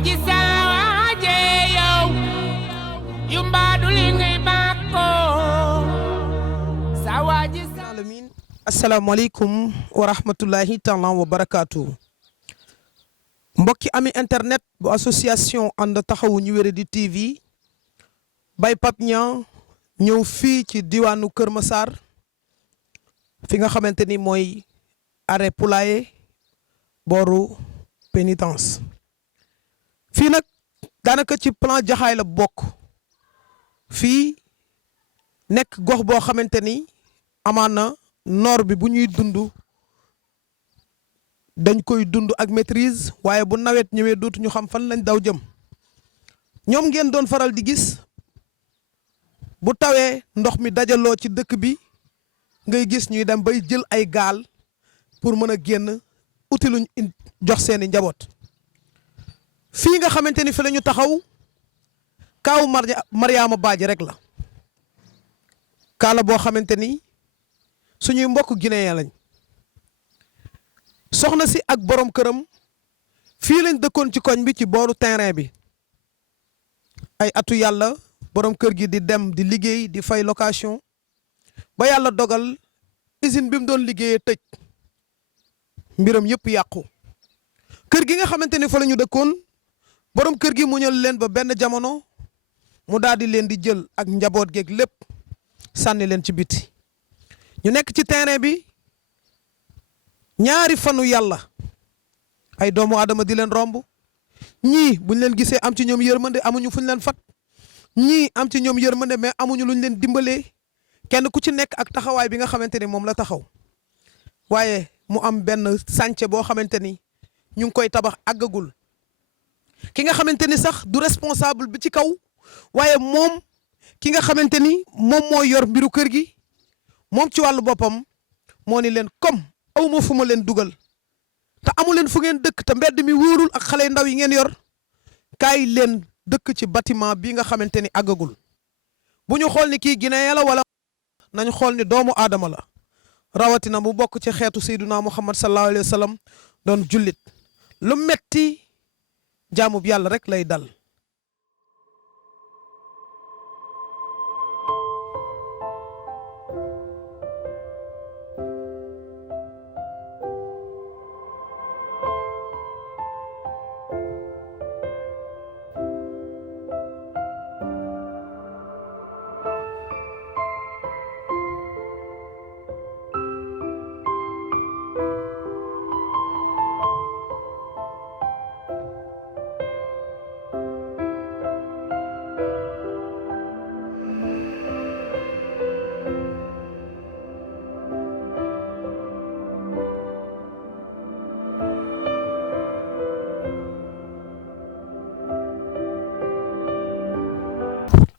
sawaji sawaje yow yumbaduli ngay bako sawaji alamin. Asalaamaaleykum wa rahmatullahi taala wa barakaatu. Mbokki ami internet bu association ànd taxawu ñu wéradi TV Baye Pape Niang ñëw fii ci diwaanu Kër Massar fi nga xamante ni mooy arrêt Poulailler booru pénitence fii nag daanaka ci plan Jaxaay la bokk fii nekk gox boo xamante ni amaana noor bi bu ñuy dund dañ koy dund ak maîtrise waaye bu nawet ñëwee dootuñu xam fan lañ daw jëm ñoom ngeen doon faral di gis bu tawee ndox mi dajaloo ci dëkk bi ngay gis ñuy dem bay jël ay gaal pour mën a génn uti luñ jox seeni njaboot fii nga xamante ni fi la ñu taxaw kaawu Mariama Badji rek la kaala boo xamante ni suñuy mbokk guinéen lañ soxna si ak borom këram fii lañ dëkkoon ci koñ bi ci booru terrain bi ay atu yàlla borom kër gi di dem di liggéey di fay location ba yàlla dogal usine bi mu doon liggéeyee tëj mbiram yëpp yàqu kër gi nga xamante ni fa la ñu dëkkoon borom kër gi muñal leen ba benn jamono mu daal di leen di jël ak njaboot geeg lépp sànni leen ci biti ñu nekk ci terrain bi ñaari fanu yàlla ay doomu aadama di leen romb ñii buñ leen gisee am ci ñoom yërmande amuñu fuñ leen fat ñii am ci ñoom yërmande mais amuñu luñ leen dimbalee kenn ku ci nekk ak taxawaay bi nga xamante ni moom la taxaw waaye mu am benn sànce boo xamante ni ñu ngi koy tabax àggagul ki nga xamante ni sax du responsable bi ci kaw waaye moom ki nga xamante ni moom moo yor mbiru kër gi moom ci wàllu boppam moo ni leen comme aw ma fu ma leen dugal te amu leen fu ngeen dëkk te mbedd mi wóorul ak xale ndaw yi ngeen yor kaay leen dëkk ci bâtiment bi nga xamante ni àggagul bu ñu xool ni kii Guinéen la wala nañ xool ni doomu aadama la rawatina mu bokk ci xeetu Seyduna Muhammad sallallahu alayhi wa sallam doon jullit lu metti jaamub yàlla rek lay dal.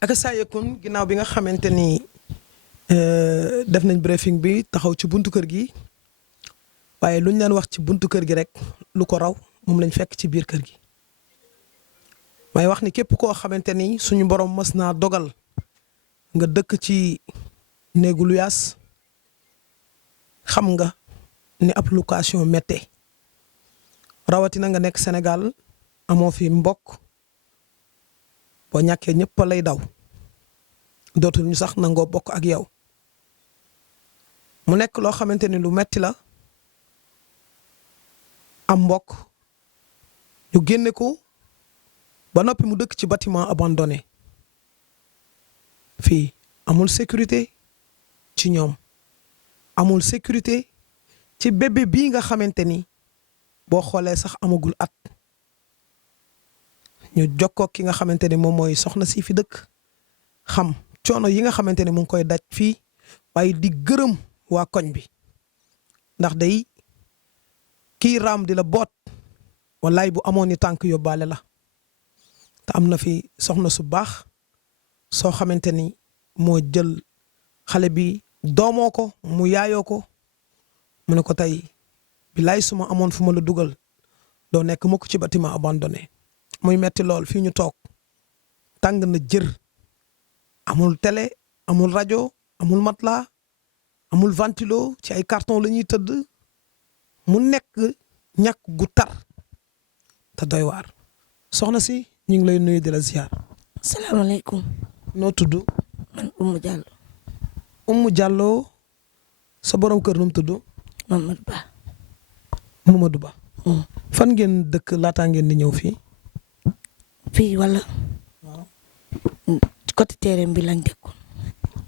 ak saa yëkkun ginnaaw bi nga xamante ni def nañ briefing bi taxaw ci buntu kër gi waaye luñ leen wax ci buntu kër gi rek lu ko raw moom lañ fekk ci biir kër gi may wax ni képp koo xamante ni suñu borom mës naa dogal nga dëkk ci néegu luyaas xam nga ni ab location méttee rawatina nga nekk Sénégal amoo fi mbokk boo ñàkkee ñëpp lay daw dootul ñu sax nangoo bokk ak yow mu nekk loo xamante ni lu metti la am mbokk ñu génne ko ba noppi mu dëkk ci bâtiment abandonné fii amul sécurité ci ñoom amul sécurité ci bébé bii nga xamante ni boo xoolee sax amagul at ñu jokkoo ki nga xamante ni moom mooy soxna si fi dëkk xam coono yi nga xamante ni mu ngi koy daj fii waaye di gërëm waa koñ bi ndax day kii raam di la boot wallaay bu amoon ni tànk yóbbaale la te am na fi soxna su baax soo xamante ni moo jël xale bi doomoo ko mu yaayoo ko mu ne ko tey bilaay suma amoon fu ma la dugal doo nekk mukk ci bâtiment abandonné muy metti lool fii ñu toog tàng na jër amul télé amul rajo amul matelas amul ventilo ci ay carton la ñuy tëdd mu nekk ñàkk gu tar te doy waar soxna si ñu ngi lay nuyu di la ziar. salaamaaleykum. noo tudd. man Oumou Diallo. Oumou Diallo sa borom kër nu mu tudd. Mamadou Ba. Mamadou Ba. fan ngeen dëkk laataa ngeen di ñëw fii. fii wala. côté terrain bi lañ dëkkoon.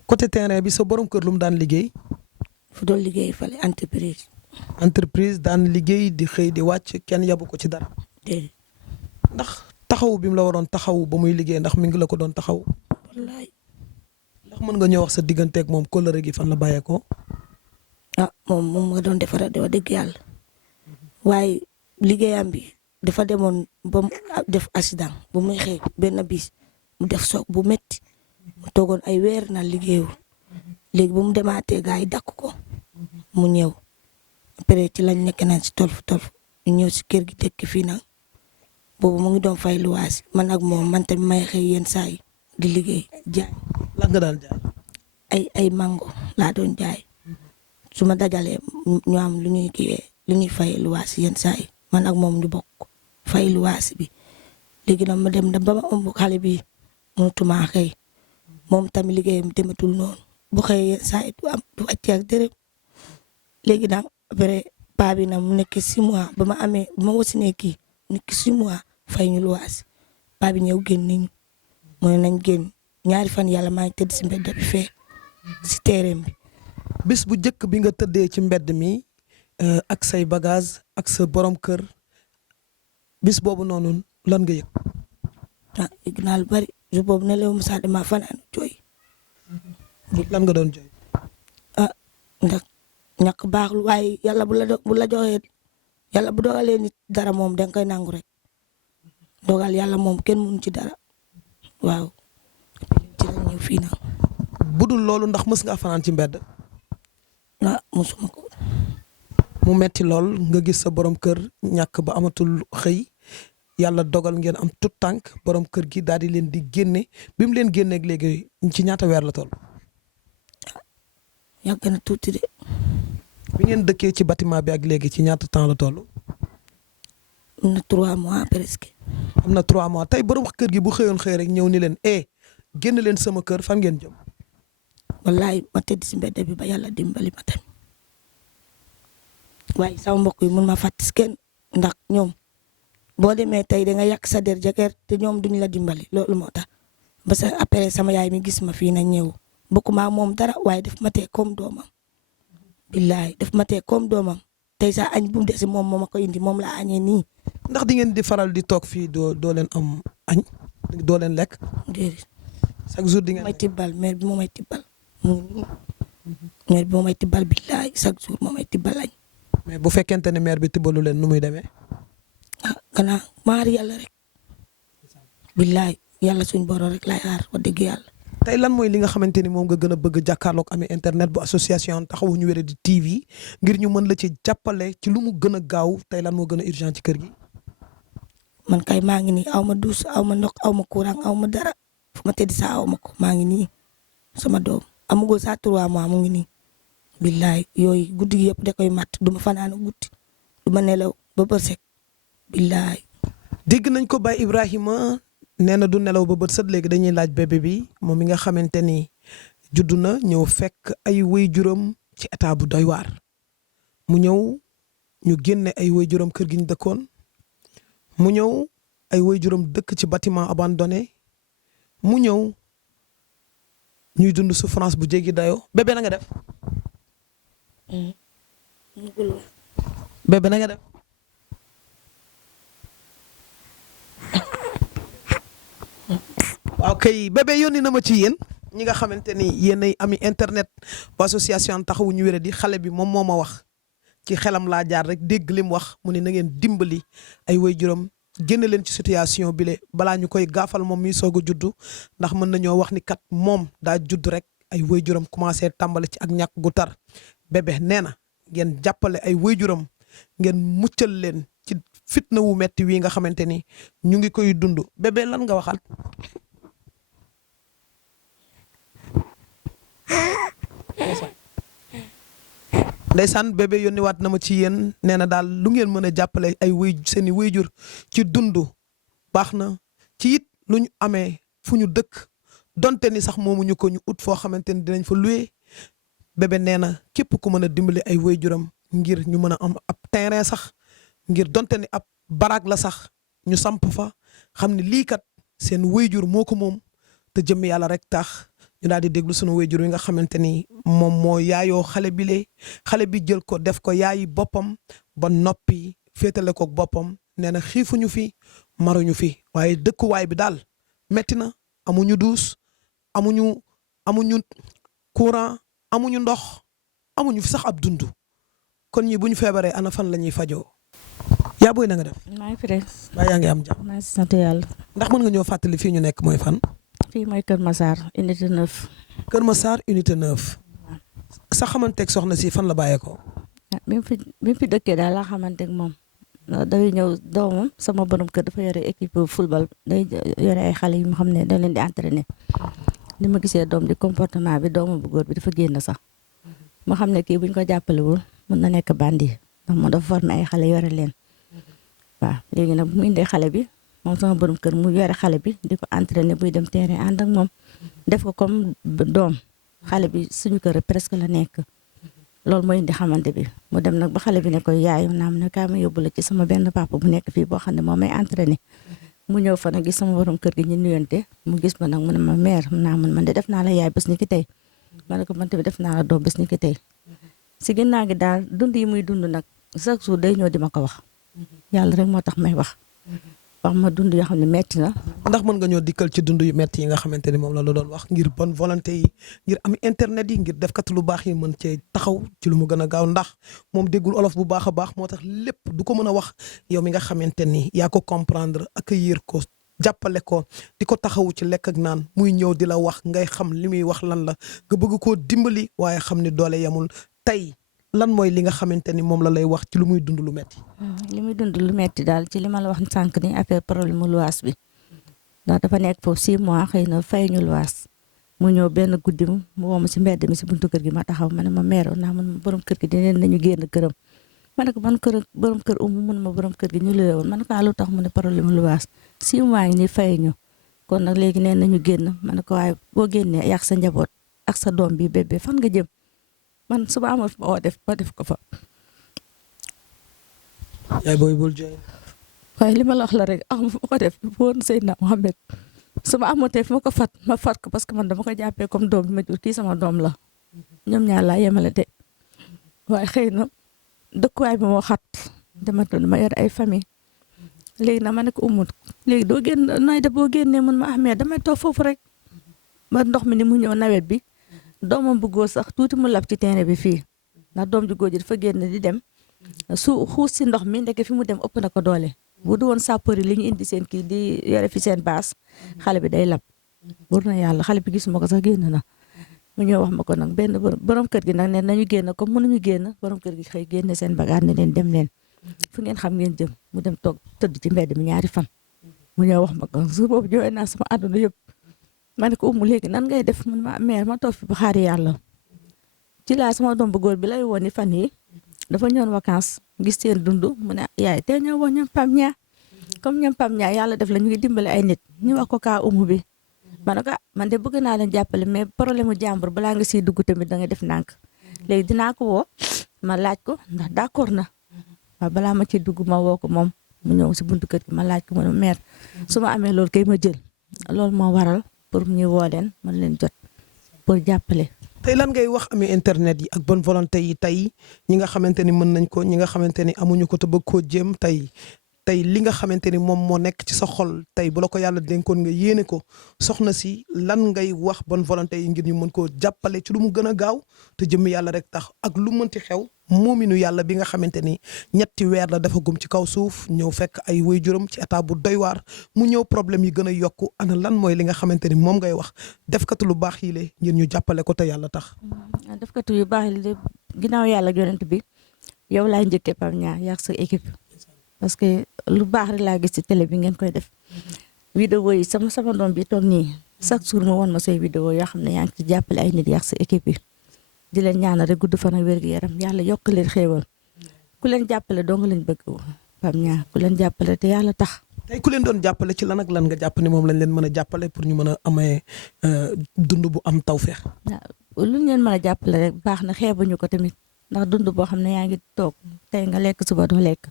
côté terrain bi sa borom kër lu mu daan liggéey. fu doon liggéey fale entreprise. entreprise daan liggéey di xëy di wàcc kenn yabu ko ci dara. déedéet. ndax taxaw bi mu la waroon taxaw ba muy liggéey ndax mi ngi la ko doon taxaw. wallaay. ndax mën nga ñëw wax sa digganteeg moom kóllëre gi fan la bàyyeekoo. moom nga doon defara de wax dëgg yàlla. waaye liggéeyam bi dafa demoon ba mu def accident bu muy xëy benn bis mu def soog bu metti mu toogoon ay weer na liggéeyu léegi bu mu demaatee gars yi dakk ko mu ñëw après ci lañ nekk nañ si tolfu ñu ñëw si kër gi dëkk fii nag boobu mu ngi doon fay luwaas man ak moom man tamit may xëy yenn saa yi di liggéey jaay. lan nga daan jaay. ay mango laa doon jaay su ma dajalee ñu am lu ñuy kiiwee lu ñuy fay luwaas yenn saa yi man ak moom ñu bokk fay luwaas bi léegi nag ma dem ba ma ëmb xale bi mënutuma xëy moom tamit liggéeyam dematul noonu bu xëyee yenn saa yi du wàcc ak dërëm léegi nag après paa bi nag mu nekk 6 mois ba ma wasinee kii mu nekk 6 mois fay ñu luwaas paa bi ñëw génn nañu mu ne nañ génn ñaari fan yàlla maa ngi tëdd si mbedd bi fee si terrain bi. bis bu njëkk bi nga tëddee ci mbedd mi ak say bagage ak sa borom kër bis boobu noonu lan nga yëg. yëg naa lu bari jour boobu ne lewu Moussa dama fanaan jooy. lan nga doon jooy. ndax ñàkk baaxul waaye yàlla bu la joxee yàlla bu dogalee nit dara moom danga koy nangu rek dogal yàlla moom kenn mënu ci dara waaw. ci la ñëw fii nag. budul loolu ndax mës nga fanaan ci mbedd. mosuma ko. mu metti lool nga gis sa borom kër ñàkk ba amatul xëy yàlla dogal ngeen am tout tànk borom kër gi daal di leen di génne bi mu leen génneeg léegi ci ñaata weer la toll. yàgg na tuuti de. bi ngeen dëkkee ci bâtiment bi ak léegi ci ñaata temps la toll. am na 3 mois presque. am na 3 mois tey borom kër gi bu xëyoon xëy rek ñëw ni leen génn leen sama kër fan ngeen jëm. wallaay ma tëdd si mbedd bi ba yàlla dimbali ma tamit waaye sama mbokk yi mun ma fàttis kenn ndax ñoom boo demee tey da nga yàq sa der jëkkër te ñoom duñ la dimbali loolu moo tax ba sa après sama yaay mi gis ma fii na ñëw bokkuma moom dara waaye daf ma tee comme doomam billaay daf ma tee comme doomam tey sa añ bu mu desi moom moo ma ko indi moom la añee nii. ndax di ngeen di faral di toog fii doo leen am añ doo leen lekk. déedéet. chaque jour di ngeen may tibbal mère bi moo may tibbal mère bi moo may tibbal billaay chaque jour moo may tibbal añ. mais bu fekkente ne mère bi tibbalu leen nu muy demee. gannaaw maar yàlla rek billaay yàlla suñ borom rek laay xaar wax dëgg yàlla. tey lan mooy li nga xamante ni moom nga gën a bëgg jàkkaarloog amee internet bu association taxawu ñu wéradi TV ngir ñu mën la ci jàppale ci lu mu gën a gaaw tey lan moo gën a urgent ci kër gi. man kay maa ngi nii aw ma douche aw ma ndox aw ma courant aw ma dara fu ma tëdd saa aw ma ko maa ngi nii sama doom amugul saa 3 mois mu ngi nii. billaay yooyu guddi gi yëpp da koy mat du ma fanaan guddi du ma nelaw ba bërsëg billaay. dégg nañ ko Baye Ibrahima nee na du nelaw ba bët sët léegi dañuy laaj bébé bi moom mi nga xamante ni juddu na ñëw fekk ay waajuram ci état bu doy waar mu ñëw ñu génne ay waajuram kër gi ñu dëkkoon mu ñëw ay waajuram dëkk ci bâtiment abandonné mu ñëw ñuy dund souffrance bu jéggi dayoo bébé na nga def. bébé na nga def. waaw kay bébé yónni na ma ci yéen ñi nga xamante ni yéenay ami internet bu association taxawu ñu wéradi xale bi moom moo ma wax ci xelam laa jaar rek dégg li mu wax mu ne na ngeen dimbali ay waajuram génne leen ci situation bi le balaa ñu koy gaafal moom mi soog a juddu ndax mën nañoo wax ni kat moom daa judd rek ay waajuram commencé tàmbali ci ak ñàkk gu tar bébé nee na ngeen jàppale ay waajuram ngeen muccal leen ci fitna wu metti wii nga xamante ni ñu ngi koy dund bébé lan nga waxal. ndeysaan bébé yónni waat na ma ci yéen nee na daal lu ngeen mën a jàppale ay seeni waajur ci dund baax na ci it lu ñu amee fu ñu dëkk donte ni sax moomuñu ko ñu ut foo xamante ni dinañ fa loué bébé nee na képp ku mën a dimbali ay waajuram ngir ñu mën a am ab terrain sax ngir donte ni ab baraag la sax ñu samp fa xam ni lii kat seen waajur moo ko moom te jëm yàlla rek tax ñu daal di déglu sunu waajur yi nga xamante ni moom moo yaayoo xale bi lee xale bi jël ko def ko yaayi boppam ba noppi féetale ko boppam nee na xiifuñu fi maruñu fi waaye dëkkuwaay bi daal metti na amuñu duus amuñu courant amuñu ndox amuñu fi sax ab dund kon ñi bu ñu feebaree ana fan la ñuy fajoo yaa booy na nga def. maa ngi fi rek. ba yaa ngi am jàmm. maa ngi sant yàlla. ndax mën nga ñoo fàttali fii ñu nekk mooy fan. fii mooy Kër Massar unité 9. Kër Massar unité 9. sa xamanteeg soxna si fan la bàyyeekoo. bi mu fi dëkkee daal laa xamanteeg moom. day ñëw doomam sama borom kër dafa yore équipe football day yore ay xale yu xam ne da leen di entraîner. ni ma gisee doom di comportement bi doomam bu góor bi dafa génn sax. ma xam ne kii buñ ko jàppalewul mën na nekk bandi ndax moom dafa formé ay xale yore leen. waaw léegi nag bu mu indee xale bi moom sama borom kër mu yore xale bi di ko entraîner buy dem terrain ànd ak moom def ko comme doom xale bi suñu kër presque la nekk loolu mooy indi xamante bi mu dem nag ba xale bi ne ko yaayu naam ne kaa ma yóbbu la ci sama benn papa bu nekk fii boo xam ne moom may entraîner mu ñëw fa nag gis sama borom kër gi ñu nuyonte mu gis ma nag mu ne ma mère naa man de def naa la yaay bés ni ki tey ma ne ko man tamit def naa la doom bés ni ki tey si ginnaaw gi daal dund yi muy dund nag chaque jour day ñëw di ma ko wax yàlla rek moo tax may wax ma dund yoo xam ne metti na. ndax mën nga ñoo dikkal ci dund yu metti yi nga xamante ni moom la doon wax ngir bonne volonté yi ngir am internet yi ngir def kat lu baax yi mën cee taxaw ci lu mu gën a gaaw ndax moom déggul olof bu baax a baax moo tax lépp du ko mën a wax yow mi nga xamante ni yaa ko comprendre accueillir ko jàppale ko di ko taxawu ci lekk ak naan muy ñëw di la wax ngay xam li muy wax lan la nga bëgg koo dimbali waaye xam ni doole yamul tey. lan mooy li nga xamante ni moom la lay wax ci lu muy dund lu metti li muy dund lu metti daal ci li ma la wax sànq ni affaire problème mu luwaas bi ndax dafa nekk foofu 6 mois xëy na fay ñu luwaas mu ñëw benn guddi mu woo ma si mbedd mi si buntu kër gi ma taxaw ma ne ma meeroon naa man borom kër gi dinañ nañu génn këram ma ne ko man borom kër mun ma borom kër gi ñu luwee woon ma ne ko lu tax mu ne problème mu luwaas 6 mois ngi ni fay ñu kon nag léegi neen nañu génn ma ne ko waaye boo génnee yàq sa njaboot ak sa doom bi bébé fan nga jëm man suba amoon ma def ko fa. yaay booy bul jooy. waaye li ma la wax la rek ma ko def woon Seydina Mohamed su ma amoon fu ma ko ma fat ko parce que man dama ko jàppee comme doom bi ma jur kii sama doom la ñoom ñaar laa yemale de waaye xëy na dëkkuwaay bi moo xat dama yore ay famille léegi na ma ne ko umut léegi doo génn nooy def boo génnee mun ma mais damay toog foofu rek ba ndox mi ni mu ñëw nawet bi. doomam bu góor sax tuuti mu lab ci terrain bi fii ndax doom ju góor ji dafa génn di dem xuus si ndox mi ndeke fi mu dem ëpp na ko doole bu du woon sapeur yi li ñu indi seen kii di yore fi seen baas xale bi day lab wër na yàlla xale bi gisuma ko sax génn na mu ñëw wax ma ko nag benn borom kër gi nag ne nañu génn comme mënuñu génn borom kër gi xëy génne seen bagage ne leen dem leen fu ngeen xam ngeen jëm mu dem toog tëdd ci mbedd mi 2 fan mu ñëw wax ma ko su boobu jooy naa sama àdduna yëpp ma ne ko umu léegi nan ngay def mun ma mère ma toog fi ba xaari yàlla ci laa sama doom bu góor bi lay woon ni fan yi dafa ñëwoon vacances gis seen dund mu ne yaay tey ñoo woo ñoom Pam ñaa comme ñoom Pam ñaa yàlla def la ñu ngi dimbale ay nit ñu wax ko kaa umu bi ma ne ko man de bëgg naa leen jàppale mais problème mu jàmbur balaa nga siy dugg tamit da nga def nànk léegi dinaa ko woo ma laaj ko ndax d'accord na waaw balaa ma ciy dugg ma woo ko moom mu ñëw si buntu kër gi ma laaj ko ma ne mère su ma amee loolu kay ma jël loolu moo waral pour ñu woo leen mën leen jot pour jàppale. tey lan ngay wax amee internet yi ak bonne volonté yi tey ñi nga xamante ni mën nañ ko ñi nga xamante ni amuñu ko te bëgg koo jéem tey li nga xamante ni moom moo nekk ci sa xol tey bu la ko yàlla dénkoon nga yéene ko soxna si lan ngay wax bonne volonté yi ngir ñu mën koo jàppale ci lu mu gën a gaaw te jëmm yàlla rek tax ak lu mënti xew moominu yàlla bi nga xamante ni 3 weer la dafa gum ci kaw suuf ñëw fekk ay waajuram ci état bu doy waar mu ñëw problème yi gën a yokku ana lan mooy li nga xamante ni moom ngay wax defkatu lu baax yi le ngir ñu jàppale ko te yàlla tax. defkatu yu baax yi ginnaaw yàlla yonent bi yow laay njëkkee Pam ñaar yàq sa équipe parce que lu baax rek laa gis ci télé bi ngeen koy def. vidéo yi sama doom bi toog nii chaque jour ma woon ma say vidéo yoo xam ne yaa ngi ci jàppale ay nit yàq sa équipe yi. di leen ñaanal rek gudd fan ak wér gu yaram yàlla yokk leen xéewal ku leen jàppale dong lañ bëgg Pam ñaar ku leen jàppale te yàlla tax tey ku leen doon jàppale ci lan ak lan nga jàpp ne moom lañ leen mën a jàppale pour ñu mën a amee dund bu am tawféex. waaw lu ñu leen mën a jàppale rek baax na xeebuñu ko tamit ndax dund boo xam ne yaa ngi toog tey nga lekk suba doo lekk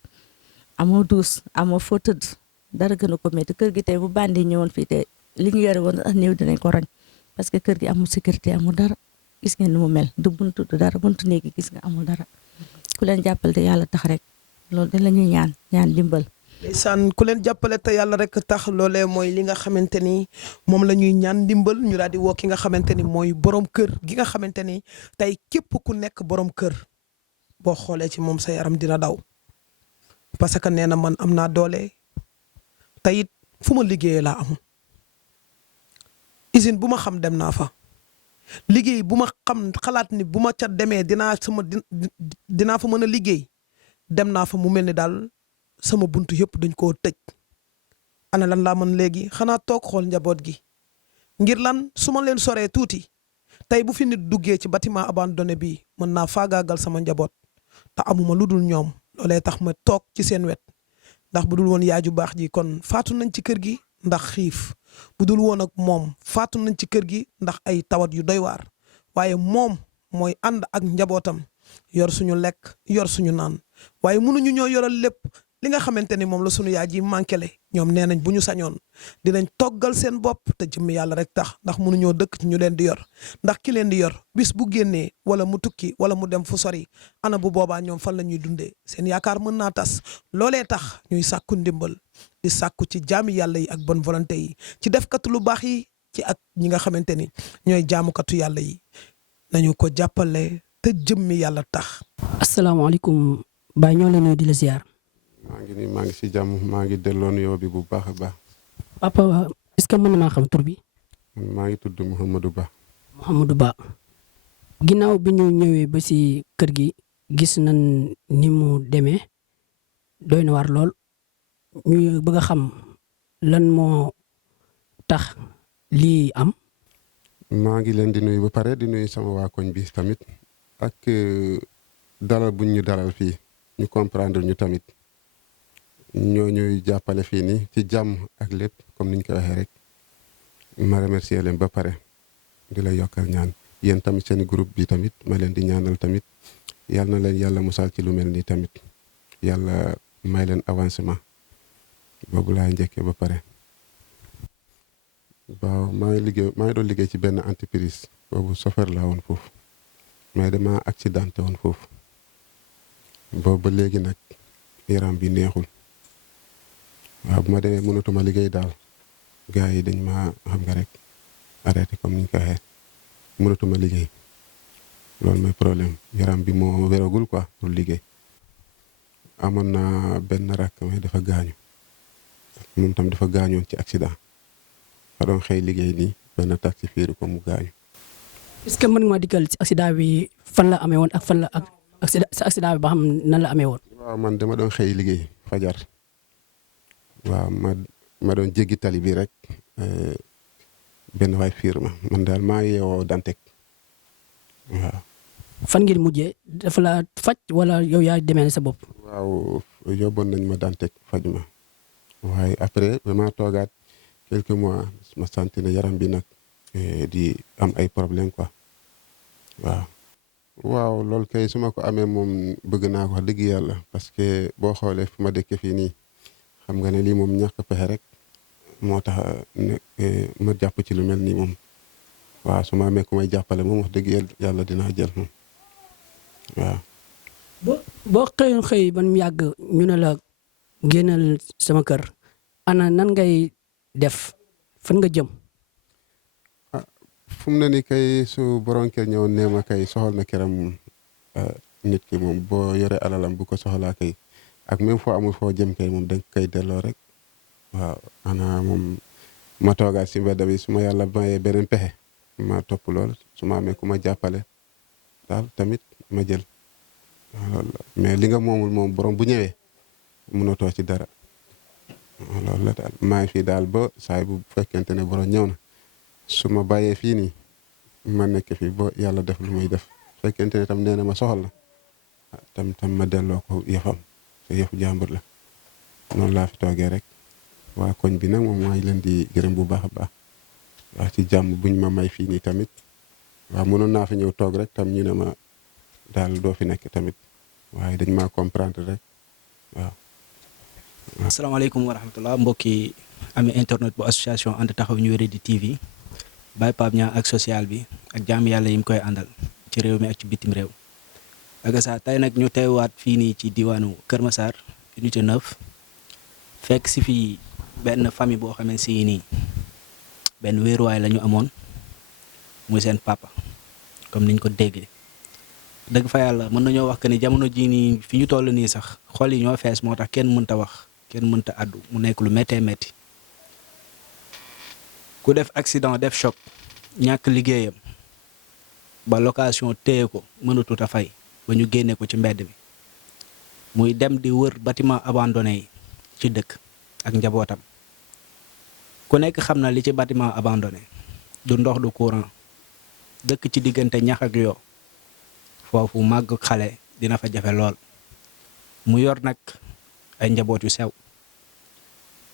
amoo duus amoo foo tëdd dara gën a ko métti kër gi tey bu bandi ñëwoon fii te li ñu yore woon ak néew dinañ ko roñ parce que kër gi amul sécurité amul dara gis ngeen ni mu mel du buntu du dara buntu néegi gis nga amul dara ku leen jàppale te yàlla tax rek loolu dañ la ñuy ñaan dimbal. ndeysaan ku leen jàppale te yàlla rek tax loolee mooy li nga xamante ni moom la ñuy ñaan ndimbal ñu daal di woo ki nga xamante ni mooy borom kër gi nga xamante ni tey képp ku nekk borom kër boo xoolee ci moom sa yaram dina daw parce que nee na man am naa doole te it fu ma liggéeyee laa am usine bu ma xam dem naa fa liggéey bu ma xam xalaat ni bu ma ca demee dinaa fa mën a liggéey dem naa fa mu mel ni daal. sama buntu yëpp dañ koo tëj ana lan laa mën léegi xanaa toog xool njaboot gi ngir lan su ma leen soree tuuti tey bu fi nit duggee ci bâtiment abandonné bi mën naa faagaagal sama njaboot te amuma lu dul ñoom loolee tax ma toog ci seen wet ndax bu dul woon yaay ju baax ji kon faatu nañ ci kër gi ndax xiif bu dul woon ak moom faatu nañ ci kër gi ndax ay tawat yu doy waar waaye moom mooy ànd ak njabootam yor suñu lekk yor suñu naan waaye mënuñu ñoo yoral lépp. li nga xamante ni moom la sunu yaay ji manqué le ñoom nee nañ bu ñu sañoon dinañ toggal seen bopp te jëmmi yàlla rek tax ndax mënuñoo dëkk ci ñu leen di yor ndax ki leen di yor bis bu génnee wala mu tukki wala mu dem fu sori ana bu boobaa ñoom fan la ñuy dundee seen yaakaar mën naa tas loolee tax ñuy sàkku ndimbal di sàkku ci jaami yàlla yi ak bonne volonté yi ci defkatu lu baax yi ci ak ñi nga xamante ni ñooy jaamukatu yàlla yi nañu ko jàppale te jëmmi yàlla tax. asalaamaaleykum Baye ñoo leen nuyu di la ziar. maa ngi si jàmm maa ngi delloo nuyoo bi bu baax a baax. papa est-ce que mën na maa xam tur bi. maa ngi tudd Mouhamadou Ba. Mouhamadou Ba ginnaaw bi ñu ñëwee ba si kër gi gis nañ ni mu demee doy na war lool ñu bëgg a xam lan moo tax lii am. maa ngi leen di nuyu ba pare di nuyu sama waa koñ bi tamit ak dalal buñ ñu dalal fii ñu comprendre ñu tamit. ñoo ñuy jàppale fii nii ci jàmm ak lépp comme niñ ko waxee rek ma remercier leen ba pare di la yokkal ñaan yéen tamit seen groupe bi tamit ma leen di ñaanal tamit yal na leen yàlla musal ci lu mel nii tamit yàlla may leen avancement boobu laa njëkkee ba pare. waaw maa ngi doon liggéey ci benn entreprise boobu chauffeur laa woon foofu mais dama accidenté woon foofu boobu ba léegi nag yaram bi neexul. waaw bu ma demee mënatuma liggéey daal gars yi dañ ma xam nga rek arrêté comme ni ñu ko waxee mënatuma liggéey loolu mooy problème yaram bi moo wéragul quoi pour liggéey. amoon na benn rakk mais dafa gaañu moom tam dafa gaañoon ci accident fa doon xëy liggéey nii benn taxi fiiru ko mu gaañu. est-ce que mën nga ma dikkal ci accident bi fan la amee woon ak fan la ak accident bi ba xam nan la amee woon. waaw man dama doon xëy liggéey fajar. waaw ma doon jéggi tali bi rek benn waay fiir ma man daal maa yeewoo Dantec waaw. fan ngeen mujjee dafa la faj wala yow yaa demee sa bopp. waaw yóbboon nañ ma Dantec faj ma waaye après vraiment toogaat quelques mois ma sant ne yaram bi nag di am ay problème quoi waaw. waaw loolu kay su ma ko amee moom bëgg naa ko wax dëgg yàlla parce que boo xoolee fi ma dëkkee fii nii. xam nga ne lii moom ñàkk pexe rek moo tax ma jàpp ci lu mel nii moom waaw su ma amee ku may jàppale moom wax dëgg yàlla dinaa jël moom waaw. boo xëyoon xëy ba mu yàgg ñu ne la génnal sama kër ana nan ngay def fan nga jëm. fu mu ne nii kay su borom kër ñëw nee ma kay soxal na këram nit ki moom boo yore alalam bu ko soxlaa kay. ak même foo amul foo jëm kay moom danga koy delloo rek waaw ana moom ma toogaat si mbedd bi su ma yàlla mayee beneen pexe ma topp lool su ma amee ku ma jàppale daal tamit ma jël loolu mais li nga moomul moom borom bu ñëwee mënatoo ci dara loolu la daal maa ngi fii daal ba saay bu fekkente ne borom ñëw na su ma bàyyee fii nii ma nekk fii ba yàlla def lu muy def fekkente ne tam nee na ma soxal la tam ma delloo ko yëfam te yëfu jàmbur la noonu laa fi toogee rek waa koñ bi nag moom maa ngi leen di gërëm bu baax a baax waaw ci jàmm buñ ma may fii nii tamit waaw mënoon naa fi ñëw toog rek tam ñu ne ma daal doo fi nekk tamit waaye dañ maa comprendre rek waaw. asalaamaaleykum wa rahmatulah mbokki amee internet bu association ànd taxaw ñu wéradi TV Baye Pape Niang ak social bi ak jaam yàlla yi mu koy àndal ci réew mi ak ci bitim réew. ak saa tey nag ñu teewaat fii nii ci diwaanu Kër Massar unité 9 fekk si fii benn famille boo xamee si nii benn wéeruwaay la ñu amoon muy seen papa comme niñ ko déggee. dëgg fa yàlla mën nañoo wax que ni jamono jii nii fi ñu toll nii sax xol yi ñoo fees moo tax kenn mënta wax kenn mënta àddu mu nekk lu méttee métti ku def accident def choc ñàkk liggéeyam ba location téye ko mënatut a fay ba ñu génne ko ci mbedd mi muy dem di wër bâtiment abandonné yi ci dëkk ak njabootam ku nekk xam na li ci bâtiment abandonné du ndox du courant dëkk ci diggante ñax ak yoo foofu màgg xale dina fa jafe lool mu yor nag ay njaboot yu sew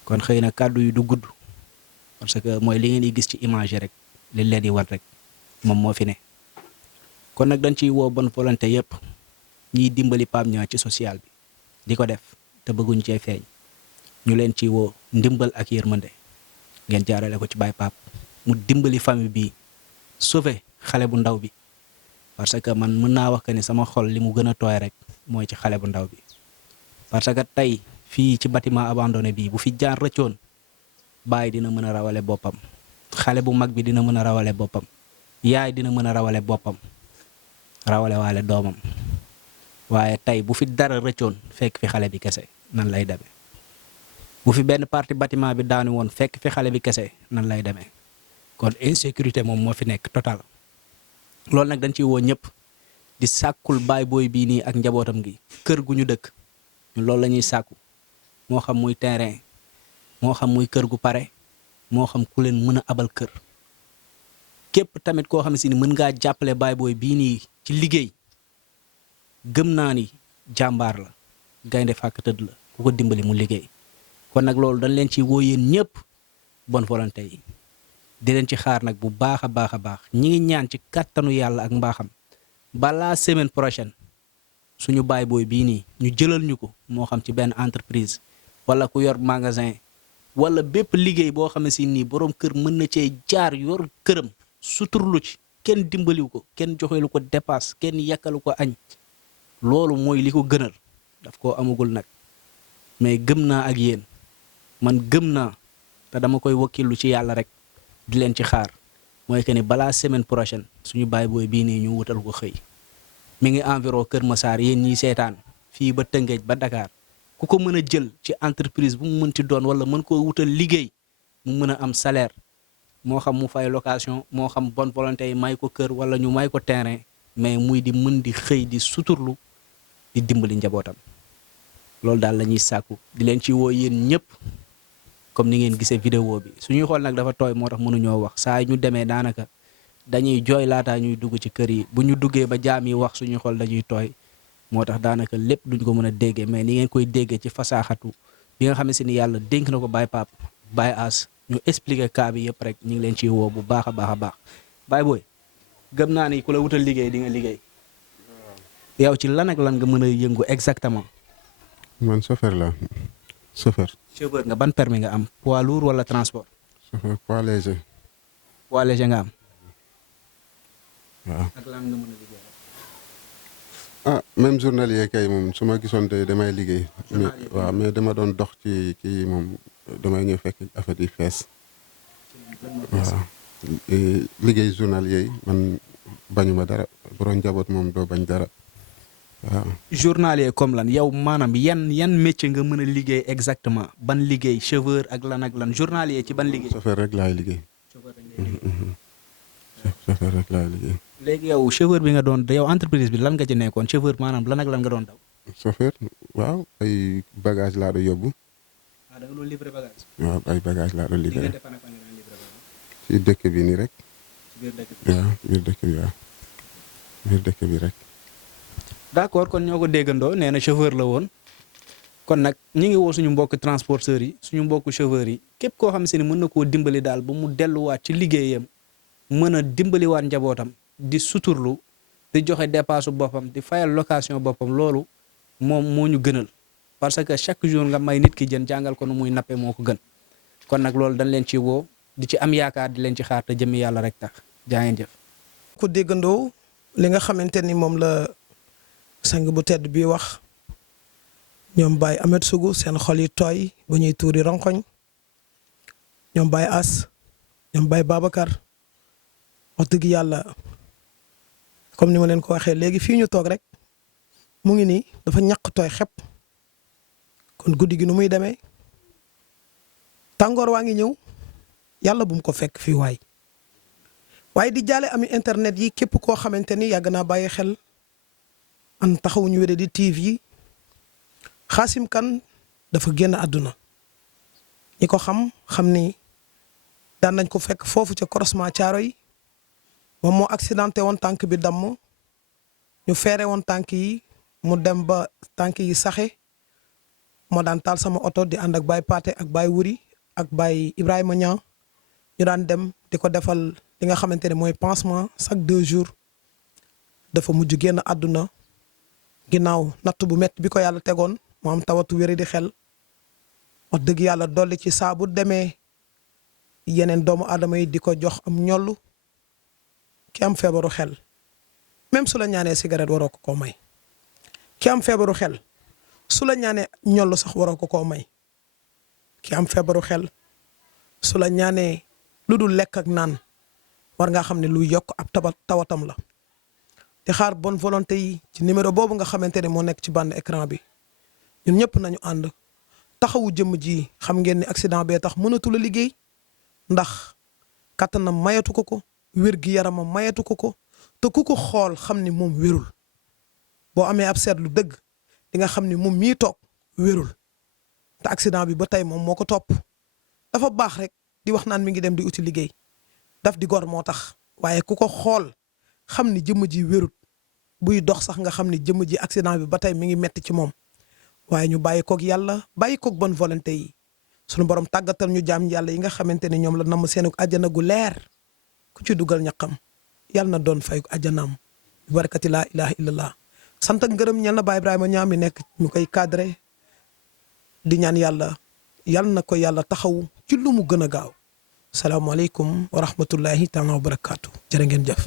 kon xëy na kàddu yu du gudd parce que mooy li ngeen di gis ci image rek li leen di war rek moom moo fi ne kon nag dañ ciy woo bonne volonté yëpp ñiy dimbali Pape Niang ci social bi di ko def te bëgguñ cee feeñ ñu leen ciy woo ndimbal ak yërmande ngeen jaarale ko ci Baye Pape mu dimbali famille bi sauver xale bu ndaw bi parce que man mën naa wax que ni sama xol li mu gën a tooy rek mooy ci xale bu ndaw bi parce que tey fii ci bâtiment abandonné bii bu fi jaar rëccoon baay dina mën a rawale boppam xale bu mag bi dina mën a rawale boppam yaay dina mën a rawale boppam rawale waale doomam waaye tey bu fi dara rëccoon fekk fi xale bi kese nan lay demee bu fi benn partie bâtiment bi daanu woon fekk fi xale bi kese nan lay demee kon insécurité moom moo fi nekk total loolu nag dañ ciy woo ñëpp di sàkkul baay booy bii nii ak njabootam gi kër gu ñu dëkk ñun loolu la ñuy sàkku moo xam muy terrain moo xam muy kër gu pare moo xam ku leen mën a abal kër képp tamit koo xam si ni mën ngaa jàppale baay booy bii nii ci liggéey gëm naa ni jàmbaar la gaynde fàkk tëdd la ku ko dimbali mu liggéey kon nag loolu dañ leen ci woo yéen ñëpp bonne volonté yi di leen ci xaar nag bu baax a baax a baax ñi ngi ñaan ci kàttanu yàlla ak mbaaxam balaa semaine prochaine suñu baay booy bii nii ñu jëlal ñu ko moo xam ci benn entreprise wala ku yor magasin wala bépp liggéey boo xam ne si nii boroom kër mën na cee jaar yor këram suturlu ci kenn dimbaliw ko kenn joxeelu ko dépasse kenn yàkkalu ko añ loolu mooy li ko gënal daf koo amagul nag mais gëm naa ak yéen man gëm naa te dama koy wakkilu ci yàlla rek di leen ci xaar mooy que ni balaa semaine prochaine suñu baay booy bii nii ñu wutal ko xëy mi ngi environ Kër Massar yéen ñiy seetaan fii ba Tëngéej ba Dakar ku ko mën a jël ci entreprise bu mu mënti doon wala mën koo wutal liggéey mu mën a am salaire moo xam mu fay location moo xam bonne volonté yi may ko kër wala ñu may ko terrain mais muy di mën di xëy di suturlu di dimbali njabootam loolu daal la ñuy sàkku di leen ci woo yéen ñëpp comme ni ngeen gisee vidéo bi suñuy xool nag dafa tooy moo tax mënuñoo wax saa ñu demee daanaka dañuy jooy laataa ñuy dugg ci kër yi bu ñu duggee ba jaam yi wax suñuy xool dañuy tooy moo tax daanaka lépp duñ ko mën a déggee mais ni ngeen koy déggee ci fasaaxatu bi nga xam ne si ni yàlla dénk na ko Baye Pape Baye As ñu expliquer cas bi yëpp rek ñu ngi leen ciy woo bu baax a baax a baax Baye booy gëm naa ni ku la wutal liggéey di nga liggéey yow ci lan ak lan nga mën a yëngu exactement. man chauffeur la chauffeur. chauffeur nga ban permis nga am poids lourd wala transport. chauffeur poids léger. poids léger nga am. waaw. ak lan nga mën a liggéey. ah même journalier kay moom su ma gisoon tey damay liggéey. waaw mais dama doon dox ci kii moom damay ñëw fekk affaire yi fees. waaw liggéey journalier yi man bañuma dara borom njaboot moom doo bañ dara waaw. journalier comme lan yow maanaam yan métier nga mën a liggéey exactement ban liggéey chauffeur ak lan journalier ci ban liggéey. chauffeur rek laay liggéey. chauffeur rek laay liggéey. léegi yow chauffeur bi nga doon yow entreprise bi lan nga ci nekkoon chauffeur maanaam lan ak lan nga doon daw. chauffeur waaw ay bagage laa doon yóbbu. da nga doon livrer bagage. waaw ay bagage laa doon livrer. diggante fan ak fan nga doon livrer bagage. ci dëkk bi nii rek. ci biir dëkk bi. waaw biir dëkk bi waaw biir dëkk bi rek. d'accord kon ñoo ko déggandoo nee na chauffeur la woon kon nag ñi ngi woo suñu mbokk transporteurs yi suñu mbokk chauffeurs yi képp koo xam se ni mën na koo dimbali daal ba mu delluwaat ci liggéeyam mën a dimbaliwaat njabootam di suturlu di joxe dépasse boppam di fayal location boppam loolu moom moo ñu gënal parce que chaque jour nga may nit ki jën jàngal ko nu muy nappe moo ko gën kon nag loolu dañ leen ci woo di ci am yaakaar di leen ci xaar te jëmmi yàlla rek tax jaa ngeen jëf. ku déggandoo li nga xamante ni moom la sang bu tedd bi wax ñoom Baye Ahmed Sougou seen xol yi tooy ba ñuy tuuri ronkoñ ñoom Baye As ñoom Baye Babacar wax dëgg yàlla comme ni ma leen ko waxee léegi fii ñu toog rek mu ngi nii dafa ñàkk tooy xepp kon guddi gi nu muy demee tàngoor waa ngi ñëw yàlla bu mu ko fekk fii waaye di jaale ami internet yi képp koo xamante ni yàgg naa bàyyi xel an taxawuñu wéré di TV Xaasim Kan dafa génn àdduna ñi ko xam ni daan nañ ko fekk foofu ca croisement Thiaroye moom moo accidenté woon tànk bi damm ñu feere woon tànk yi mu dem ba tànk yi saxe moo daan taal sama oto di ànd ak Baye Paate ak Baye Wuri ak Baye Ibrahima Niang ñu daan dem di ko defal li nga xamante ne mooy pansement chaque 2 jours dafa mujj génn àdduna ginnaaw natt bu métti bi ko yàlla tegoon mu am tawatu wéri di xel wax dëgg yàlla dolli ci saa bu demee yeneen doomu aadama yi di ko jox am ñollu ki am feebaru xel même su la ñaanee cigarette waroo ko koo may ki am feebaru xel su la ñaanee ñollu sax waroo ko koo may ki am feebaru xel su la ñaanee lu dul lekk ak naan war ngaa xam ne luy yokk ab tawatam la di xaar bonne volonté yi ci numéro boobu nga xamante ne moo nekk ci bande écran bi ñun ñëpp nañu ànd taxawu jëmm ji xam ngeen ni accident bee tax mënatul a liggéey ndax kattanam mayatu ko wér gi yaramam mayatu ko te ku ko xool xam ni moom wérul boo amee ab seetlu dëgg di nga xam ni moom mii toog wérul te accident bi ba tey moom moo ko topp dafa baax rek di wax naan mi ngi dem di uti liggéey daf di gor moo tax waaye ku ko xool xam ni jëmm ji wérut buy dox sax nga xam ni jëmm ji accident bi ba tey mi ngi metti ci moom waaye ñu bàyyi koog yàlla bàyyi koog bonne volonté yi sunu borom tàggatal ñu jaam yàlla yi nga xamante ne ñoom la namm seen àjjana gu leer ku ci dugal ñaqam yàlla na doon fay àjjanaam bi barakati laa ilaha illallah sant ak ngërëm ñal na Baye Ibrahima ñaam mi nekk ñu koy cadré di ñaan yàlla yàlla na ko yàlla taxaw ci lu mu gën a gaaw salaamaaleykum wa rahmatullahi taala wa barakaatu jërë ngeen jëf